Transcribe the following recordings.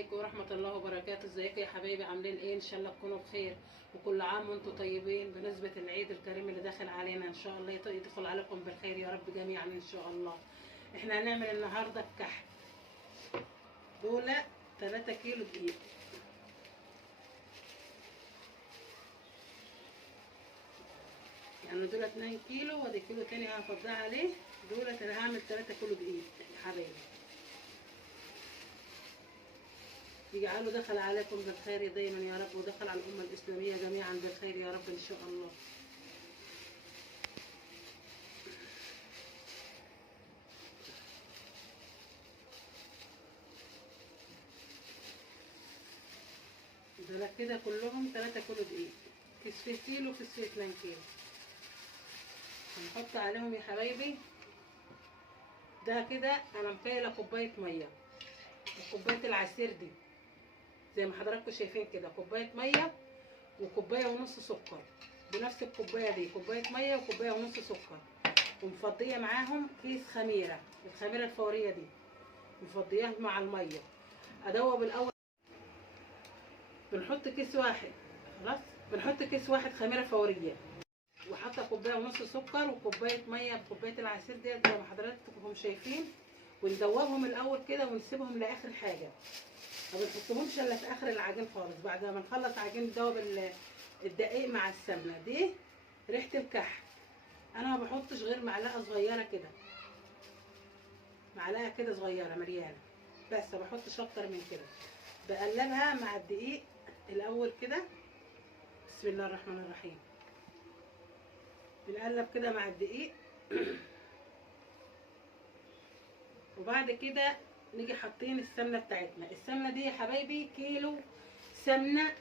عليكم ورحمة الله وبركاته. ازيكم يا حبايبي؟ عاملين ايه؟ ان شاء الله تكونوا بخير وكل عام وانتم طيبين. بنسبة العيد الكريم اللي داخل علينا ان شاء الله يدخل عليكم بالخير يا رب جميعا ان شاء الله. احنا هنعمل النهارده الكحك. دول 3 كيلو دقيق، يعني دول 2 كيلو وادي كيلو تاني هفضيه عليه. دول انا هعمل 3 كيلو دقيق يا حبايبي. يجعله دخل عليكم بالخير دايما يا رب، ودخل على الأمة الإسلامية جميعا بالخير يا رب إن شاء الله. دول كده كلهم 3 كيلو دقيق، كيس كيلو كيس 2 كيلو. هنحط عليهم يا حبايبي ده كده أنا مكايلة كوباية مية، كوباية العصير دي زي ما حضراتكم شايفين كده، كوباية مية وكوباية ونص سكر. بنفس الكوباية دي كوباية مية وكوباية ونص سكر، ومفضية معاهم كيس خميرة، الخميرة الفورية دي مفضياها مع المية. أدوب الأول، بنحط كيس واحد، خلاص بنحط كيس واحد خميرة فورية، وحاطة كوباية ونص سكر وكوباية مية بكوباية العصير ديت زي ما حضراتكم شايفين. وندوبهم الأول كده ونسيبهم لآخر حاجة، ما بنحطهمش إلا في آخر العجين خالص. بعد ما نخلص عجين ندوب الدقيق مع السمنة دي. ريحة الكحك أنا ما بحطش غير معلقة صغيرة كده، معلقة كده صغيرة مليانة بس، ما بحطش أكتر من كده. بقلبها مع الدقيق الأول كده، بسم الله الرحمن الرحيم. بنقلب كده مع الدقيق وبعد كده نيجي حاطين السمنة بتاعتنا. السمنة دي يا حبايبي كيلو سمنة،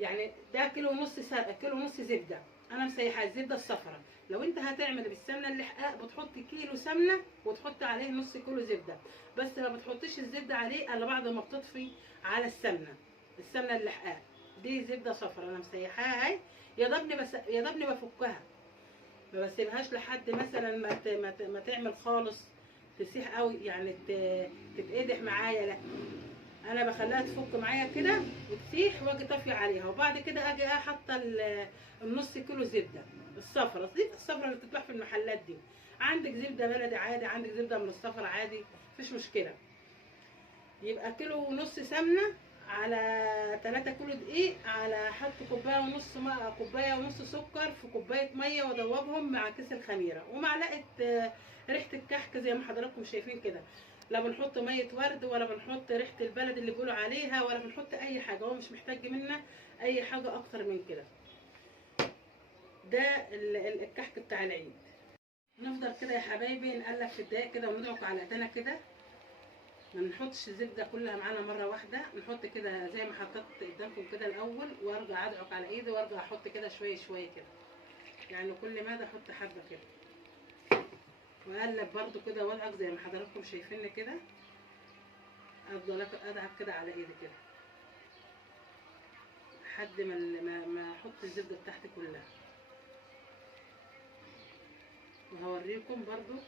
يعني ده كيلو ونص كيلو ونص زبدة. أنا مسيحة الزبدة الصفراء. لو أنت هتعمل بالسمنة اللحقاق بتحط كيلو سمنة وتحط عليه نص كيلو زبدة، بس ما بتحطش الزبدة عليه إلا بعد ما بتطفي على السمنة. السمنة اللحقاق دي زبدة صفراء أنا مسيحاها اهي، يا ضبني بفكها، ما بسيبهاش لحد مثلا ما تعمل خالص تسيح قوي، يعني تتقدح معايا، لا انا بخليها تفك معايا كده وتسيح واجي طافيه عليها. وبعد كده اجي حاطه النص كيلو زبده الصفرا، الزبده الصفرا اللي بتتباع في المحلات دي. عندك زبده بلدي عادي، عندك زبده من الصفرا عادي، مفيش مشكله. يبقى كيلو ونص سمنه على 3 كيلو دقيق، على حط كوبايه ونص كوبايه ونص سكر في كوبايه ميه، وادوبهم مع كيس الخميره ومعلقه ريحه الكحك زي ما حضراتكم شايفين كده. لا بنحط ميه ورد ولا بنحط ريحه البلد اللي بيقولوا عليها، ولا بنحط اي حاجه، هو مش محتاج منا اي حاجه اكتر من كده. ده الكحك بتاع العيد. نفضل كده يا حبايبي نقلب في الدقيق كده وندعك على ايدينا كده، ما نحطش الزبده كلها معانا مره واحده. نحط كده زي ما حطيت قدامكم كده الاول، وارجع ادعك على ايدي وارجع احط كده شويه شويه كده، يعني كل ماده احط حبه كده واقلب برده كده وادعك زي ما حضراتكم شايفيني كده. افضل ادعك كده على ايدي كده لحد ما احط الزبده بتاعتي كلها. وهوريكم برده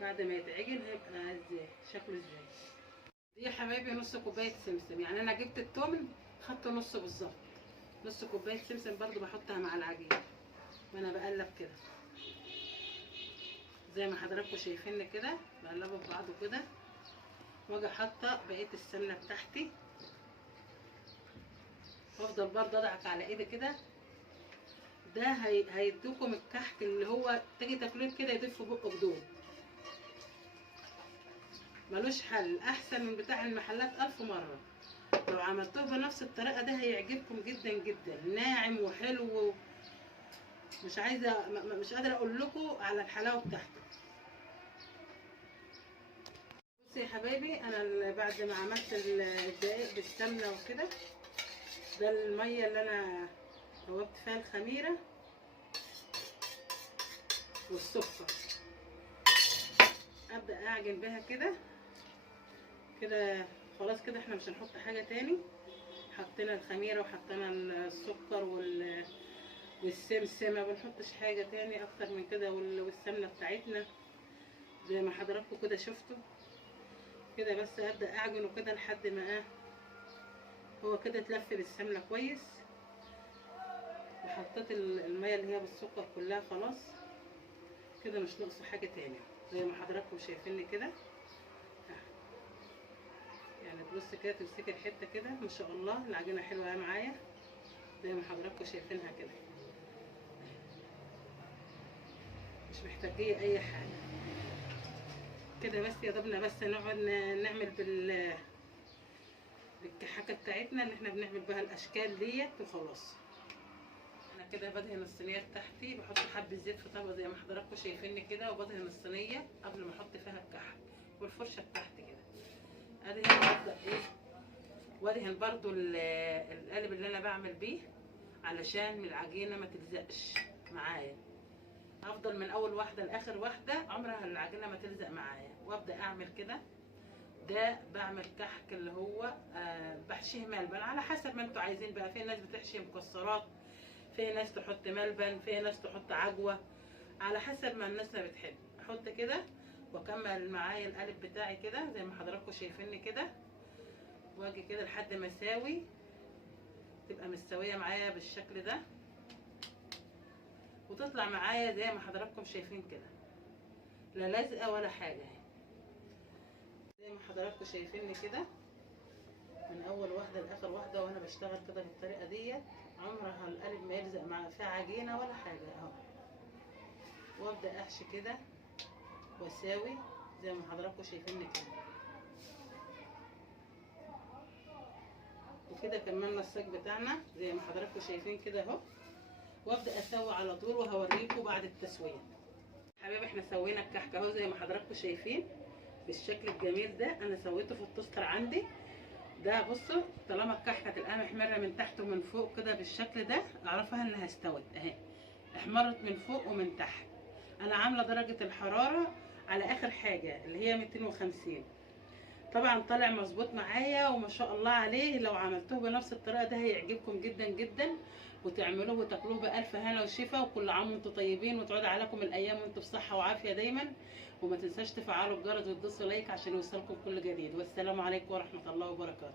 بعد ما يتعجن هيبقى ازاي، شكله ازاي. دي يا حبايبي نص كوبايه سمسم، يعني انا جبت التوم خدت نص بالظبط، نص كوبايه سمسم برده بحطها مع العجين وانا بقلب كده زي ما حضراتكم شايفين كده، بقلبه في بعضه كده واجي حاطه بقيه السمنه بتاعتي، وافضل برده ادعك على ايدي كده. ده هيدوكم الكحك اللي هو تيجي تاكلوه كده يدوب في بقك دول، ملوش حل، احسن من بتاع المحلات 1000 مره. لو عملتوه بنفس الطريقه ده هيعجبكم جدا جدا، ناعم وحلو، مش عايزه مش قادره اقول لكم على الحلاوه بتاعته. بصوا يا حبايبي، انا بعد ما عملت الدقيق بالسمنه وكده، ده الميه اللي انا دوبت فيها الخميره والسكر، ابدا اعجن بها كده كده. خلاص كده احنا مش هنحط حاجه تاني، حطينا الخميره وحطينا السكر والسمسم، ما بنحطش حاجه تاني اكتر من كده، والسمنه بتاعتنا زي ما حضراتكم كده شفتوا. كده بس ابدا اعجنه كده لحد ما هو كده اتلف بالسمنه كويس. وحطيت الميه اللي هي بالسكر كلها خلاص كده، مش ناقصه حاجه تاني زي ما حضراتكم شايفيني كده. يعني تبص كده تمسكي الحته كده ما شاء الله العجينه حلوه معايا زي ما حضراتكم شايفينها كده، مش محتاجيه اي حاجه كده. بس يا دوبنا بس نقعد نعمل بالكحكه بتاعتنا اللي احنا بنعمل بها الاشكال ديت وخلاص. انا كده بدهن الصينيه بتاعتي، بحط حبه زيت في طبق زي ما حضراتكم شايفيني كده، وبدهن الصينيه قبل ما احط فيها الكحك والفرشه بتاعتي كده. ادهن وابدا وادهن برضو القالب اللي انا بعمل بيه علشان العجينه ما تلزقش معايا. افضل من اول واحده لاخر واحده عمرها العجينه ما تلزق معايا. وابدا اعمل كده. ده بعمل كحك اللي هو بحشيه ملبن على حسب ما انتوا عايزين بقى. في ناس بتحشي مكسرات، في ناس تحط ملبن، في ناس تحط عجوه، على حسب ما الناس ما بتحب. احط كده واكمل معايا القالب بتاعي كده زي ما حضراتكم شايفيني كده، واجي كده لحد ما اساوي تبقى مستويه معايا بالشكل ده، وتطلع معايا زي ما حضراتكم شايفين كده، لا لازقه ولا حاجه. زي ما حضراتكم شايفيني كده من اول واحده لاخر واحده وانا بشتغل كده بالطريقه ديت، عمرها القالب ما يلزق معايا فيها عجينه ولا حاجه اهو. وابدا احشي كده واساوي زي ما حضراتكم شايفيني كده. وكده كملنا الصاج بتاعنا زي ما حضراتكم شايفين كده اهو. وابدا اسوي على طول وهوريكم بعد التسويه. حبايبي احنا سوينا الكحك اهو زي ما حضراتكم شايفين بالشكل الجميل ده. انا سويته في التوستر عندي ده. بصوا طالما الكحكه تبقى محمره من تحت ومن فوق كده بالشكل ده اعرفها انها استوت اهي، احمرت من فوق ومن تحت. انا عامله درجه الحراره على اخر حاجه اللي هي 250. طبعا طالع مظبوط معايا وما شاء الله عليه. لو عملتوه بنفس الطريقه ده هيعجبكم جدا جدا، وتعملوه وتاكلوه بالف هنا وشفا. وكل عام وانتم طيبين، وتعود عليكم الايام وانتم بصحه وعافيه دايما. وما تنساش تفعلوا الجرس وتدوسوا لايك عشان يوصلكم كل جديد. والسلام عليكم ورحمه الله وبركاته.